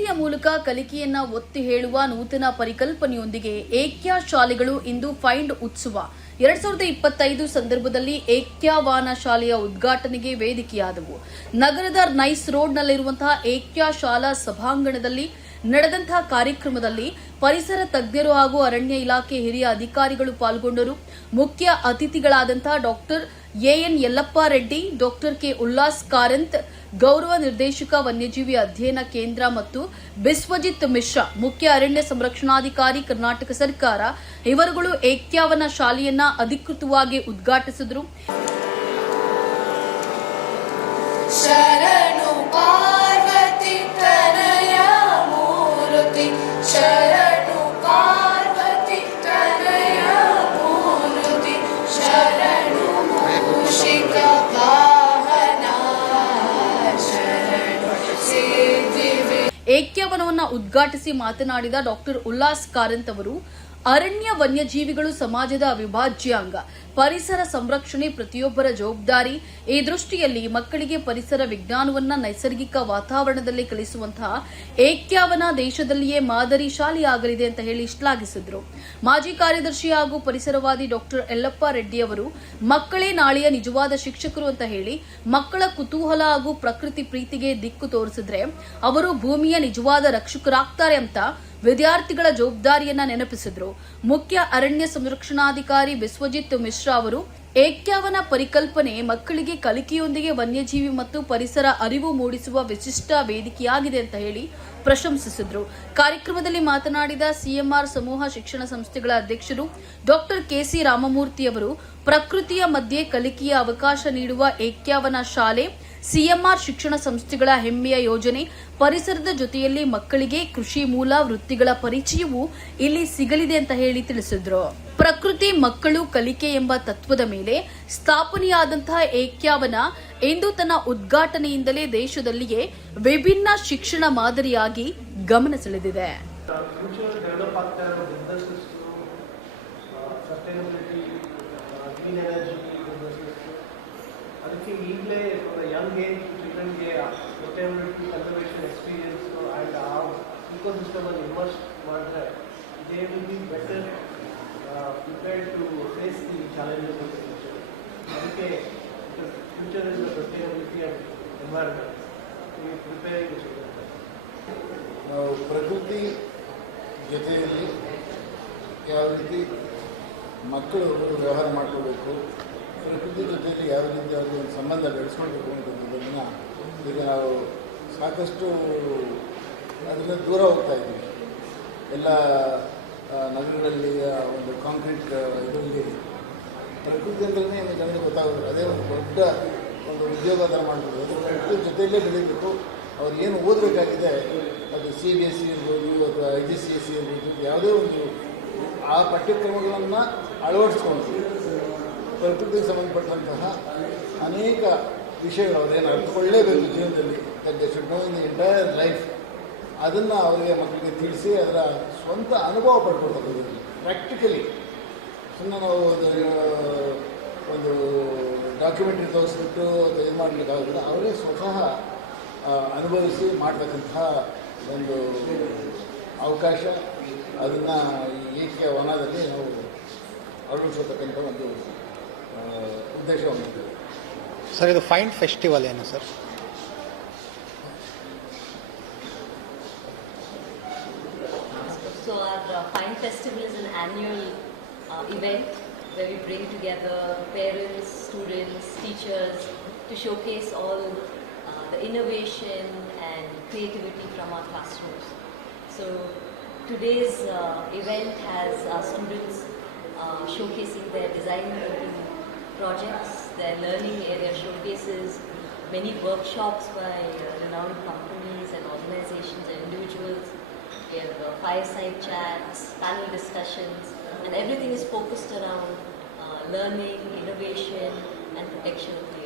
ಪ್ರಕೃತಿಯ ಮೂಲಕ ಕಲಿಕೆಯನ್ನ ಒತ್ತಿ ಹೇಳುವ ನೂತನ ಪರಿಕಲ್ಪನೆಯೊಂದಿಗೆ ಏಕ್ಯ ಶಾಲೆಗಳು ಇಂದು ಫೈಂಡ್ ಉತ್ಸವ. ಎರಡ್ ಸಾವಿರದ ಇಪ್ಪತ್ತೈದು ಸಂದರ್ಭದಲ್ಲಿ ಏಕ್ಯವಾನ ಶಾಲೆಯ ಉದ್ಘಾಟನೆಗೆ ವೇದಿಕೆಯಾದವು. ನಗರದ ನೈಸ್ ರೋಡ್ನಲ್ಲಿರುವಂತಹ ಏಕ್ಯ ಶಾಲಾ ಸಭಾಂಗಣದಲ್ಲಿ ನಡೆದಂತಹ ಕಾರ್ಯಕ್ರಮದಲ್ಲಿ ಪರಿಸರ ತಜ್ಞರು ಹಾಗೂ ಅರಣ್ಯ ಇಲಾಖೆ ಹಿರಿಯ ಅಧಿಕಾರಿಗಳು ಪಾಲ್ಗೊಂಡರು. ಮುಖ್ಯ ಅತಿಥಿಗಳಾದಂತಹ doctor AN Yallappa Reddy, doctor K Ullas Karanth, ಗೌರವ ನಿರ್ದೇಶಕ ವನ್ಯಜೀವಿ ಅಧ್ಯಯನ ಕೇಂದ್ರ ಮತ್ತು ಬಿಸ್ವಜಿತ್ ಮಿಶ್ರಾ, ಮುಖ್ಯ ಅರಣ್ಯ ಸಂರಕ್ಷಣಾಧಿಕಾರಿ ಕರ್ನಾಟಕ ಸರ್ಕಾರ ಇವರುಗಳು ಏಕ್ಯಾವನ ಶಾಲೆಯನ್ನ ಅಧಿಕೃತವಾಗಿ ಉದ್ಘಾಟಿಸಿದರು. ಶರಣು ಏಕ್ಯವನವನ್ನ ಉದ್ಘಾಟಿಸಿ ಮಾತನಾಡಿದ ಡಾಕ್ಟರ್ ಉಲ್ಲಾಸ್ ಕಾರಂತ್ ಅವರು ಅರಣ್ಯ ವನ್ಯಜೀವಿಗಳು ಸಮಾಜದ ಅವಿಭಾಜ್ಯ ಅಂಗ ಪರಿಸರ ಸಂರಕ್ಷಣೆ ಪ್ರತಿಯೊಬ್ಬರ ಜವಾಬ್ದಾರಿ. ಈ ದೃಷ್ಟಿಯಲ್ಲಿ ಮಕ್ಕಳಿಗೆ ಪರಿಸರ ವಿಜ್ಞಾನವನ್ನ ನೈಸರ್ಗಿಕ ವಾತಾವರಣದಲ್ಲಿ ಕಲಿಸುವಂತಹ ಏಕ್ಯಾವನ ದೇಶದಲ್ಲಿಯೇ ಮಾದರಿ ಶಾಲೆಯಾಗಲಿದೆ ಅಂತ ಹೇಳಿ ಶ್ಲಾಘಿಸಿದ್ರು. ಮಾಜಿ ಕಾರ್ಯದರ್ಶಿ ಹಾಗೂ ಪರಿಸರವಾದಿ ಡಾಕ್ಟರ್ ಯಲ್ಲಪ್ಪ ರೆಡ್ಡಿ ಅವರು, ಮಕ್ಕಳೇ ನಾಳೆಯ ನಿಜವಾದ ಶಿಕ್ಷಕರು ಅಂತ ಹೇಳಿ ಮಕ್ಕಳ ಕುತೂಹಲ ಹಾಗೂ ಪ್ರಕೃತಿ ಪ್ರೀತಿಗೆ ದಿಕ್ಕು ತೋರಿಸಿದ್ರೆ ಅವರು ಭೂಮಿಯ ನಿಜವಾದ ರಕ್ಷಕರಾಗ್ತಾರೆ ಅಂತ ವಿದ್ಯಾರ್ಥಿಗಳ ಜವಾಬ್ದಾರಿಯನ್ನ ನೆನಪಿಸಿದ್ರು. ಮುಖ್ಯ ಅರಣ್ಯ ಸಂರಕ್ಷಣಾಧಿಕಾರಿ ಬಿಸ್ವಜಿತ್ ಮಿಶ್ರಾ ಅವರು ಏಕ್ಯಾವನ ಪರಿಕಲ್ಪನೆ ಮಕ್ಕಳಿಗೆ ಕಲಿಕೆಯೊಂದಿಗೆ ವನ್ಯಜೀವಿ ಮತ್ತು ಪರಿಸರ ಅರಿವು ಮೂಡಿಸುವ ವಿಶಿಷ್ಟ ವೇದಿಕೆಯಾಗಿದೆ ಅಂತ ಹೇಳಿ ಪ್ರಶಂಸಿಸಿದ್ರು. ಕಾರ್ಯಕ್ರಮದಲ್ಲಿ ಮಾತನಾಡಿದ ಸಿಎಂಆರ್ ಸಮೂಹ ಶಿಕ್ಷಣ ಸಂಸ್ಥೆಗಳ ಅಧ್ಯಕ್ಷರು ಡಾಕ್ಟರ್ ಕೆಸಿ ರಾಮಮೂರ್ತಿ ಅವರು, ಪ್ರಕೃತಿಯ ಮಧ್ಯೆ ಕಲಿಕೆಯ ಅವಕಾಶ ನೀಡುವ ಏಕ್ಯಾವನ ಶಾಲೆ ಸಿಎಂಆರ್ ಶಿಕ್ಷಣ ಸಂಸ್ಥೆಗಳ ಹೆಮ್ಮೆಯ ಯೋಜನೆ ಪರಿಸರದ ಜೊತೆಯಲ್ಲಿ ಮಕ್ಕಳಿಗೆ ಕೃಷಿ ಮೂಲ ವೃತ್ತಿಗಳ ಪರಿಚಯವೂ ಇಲ್ಲಿ ಸಿಗಲಿದೆ ಅಂತ ಹೇಳಿ ತಿಳಿಸಿದ್ರು. ಪ್ರಕೃತಿ ಮಕ್ಕಳು ಕಲಿಕೆ ಎಂಬ ತತ್ವದ ಮೇಲೆ ಸ್ಥಾಪನೆಯಾದಂತಹ ಏಕ್ಯಾವನ ಇಂದು ತನ್ನ ಉದ್ಘಾಟನೆಯಿಂದಲೇ ದೇಶದಲ್ಲಿಯೇ ವಿಭಿನ್ನ ಶಿಕ್ಷಣ ಮಾದರಿಯಾಗಿ ಗಮನ ಸೆಳೆದಿದೆ. ಎನರ್ಜಿ ಅದಕ್ಕೆ ಈಗಲೇ Young age ಚಿಲ್ಡ್ರನ್ಗೆ sustainability conservation experience and ಆ ಇಕೋಸಿಸ್ಟಮಲ್ಲಿ ಇನ್ವೆಸ್ಟ್ ಮಾಡಿದ್ರೆ they will be better prepared to face the challenges of the future ಅದಕ್ಕೆ future is the sustainability and environment preparing children ನಾವು ಪ್ರಕೃತಿ ಜೊತೆಯಲ್ಲಿ ಯಾವ ರೀತಿ ಮಕ್ಕಳು ವ್ಯವಹಾರ ಮಾಡ್ಕೋಬೇಕು ಪ್ರಕೃತಿ ಜೊತೆಯಲ್ಲಿ ಯಾವ ರೀತಿ ಅವ್ರಿಗೆ ಒಂದು ಸಂಬಂಧ ಬೆಳೆಸ್ಕೊಳ್ಬೇಕು ಅಂತಕ್ಕಂಥದ್ದನ್ನು ಈಗ ನಾವು ಸಾಕಷ್ಟು, ಅದರಿಂದ ದೂರ ಹೋಗ್ತಾ ಇದ್ದೀವಿ. ಎಲ್ಲ ನಗರಗಳಲ್ಲಿ ಒಂದು ಕಾಂಕ್ರೀಟ್ ಇದರಲ್ಲಿ. ಪ್ರಕೃತಿ ಅಂದ್ರೆ ಜನರಿಗೆ ಗೊತ್ತಾಗೋದು ಅದೇ ಒಂದು ದೊಡ್ಡ ಒಂದು ಉದ್ಯೋಗ ಥರ ಮಾಡ್ಬೋದು. ಅದು ಪ್ರಕೃತಿ ಜೊತೆಯಲ್ಲೇ ಬೆಳೀಬೇಕು. ಅವ್ರು ಏನು ಓದಬೇಕಾಗಿದೆ, ಅದು ಸಿ ಬಿ ಎಸ್ ಸಿ ಇರ್ಬೋದು, ಅಥವಾ I G C S C ಇರ್ಬೋದು, ಯಾವುದೇ ಒಂದು ಆ ಪಠ್ಯಕ್ರಮಗಳನ್ನು ಅಳವಡಿಸ್ಕೊಂಡು ಪ್ರಕೃತಿಗೆ ಸಂಬಂಧಪಟ್ಟಂತಹ ಅನೇಕ ವಿಷಯಗಳು ಅವ್ರೇನು ಅರ್ಥಕೊಳ್ಳೇಬೇಕು ಜೀವನದಲ್ಲಿ. That should know in the entire life ಅದನ್ನು ಅವರಿಗೆ ಮಕ್ಕಳಿಗೆ ತಿಳಿಸಿ ಅದರ ಸ್ವಂತ ಅನುಭವ ಪಡ್ಕೊಳ್ತಕ್ಕಂಥದ್ದು ಪ್ರಾಕ್ಟಿಕಲಿ ಸುಮ್ಮನೆ ನಾವು ಒಂದು, ಡಾಕ್ಯುಮೆಂಟ್ರಿ ತೋರಿಸ್ಬಿಟ್ಟು ಅಥವಾ ಇದು ಮಾಡಲಿಕ್ಕಾಗೋದಿಲ್ಲ ಅವರೇ ಸ್ವತಃ ಅನುಭವಿಸಿ ಮಾಡ್ತಕ್ಕಂತಹ ಒಂದು ಅವಕಾಶ. ಅದನ್ನು ಏಕೆ ವನದಲ್ಲಿ ನಾವು ಅಳವಡಿಸತಕ್ಕಂಥ ಒಂದು ಉದ್ದೇಶ ಹೊಂದಿದ್ದೇವೆ ಸರ್ ಇದು ಫೈನ್ ಫೆಸ್ಟಿವಲ್ ಏನು sir So our uh, Fine Festival is an annual uh, event where we bring together parents, students, teachers to showcase all uh, the innovation and creativity from our classrooms. So today's uh, event has our students uh, showcasing their design thinking projects, their learning area showcases, many workshops by uh, renowned companies and organizations and individuals. We have uh, fireside chats, panel discussions, and everything is focused around uh, learning, innovation, and protection of the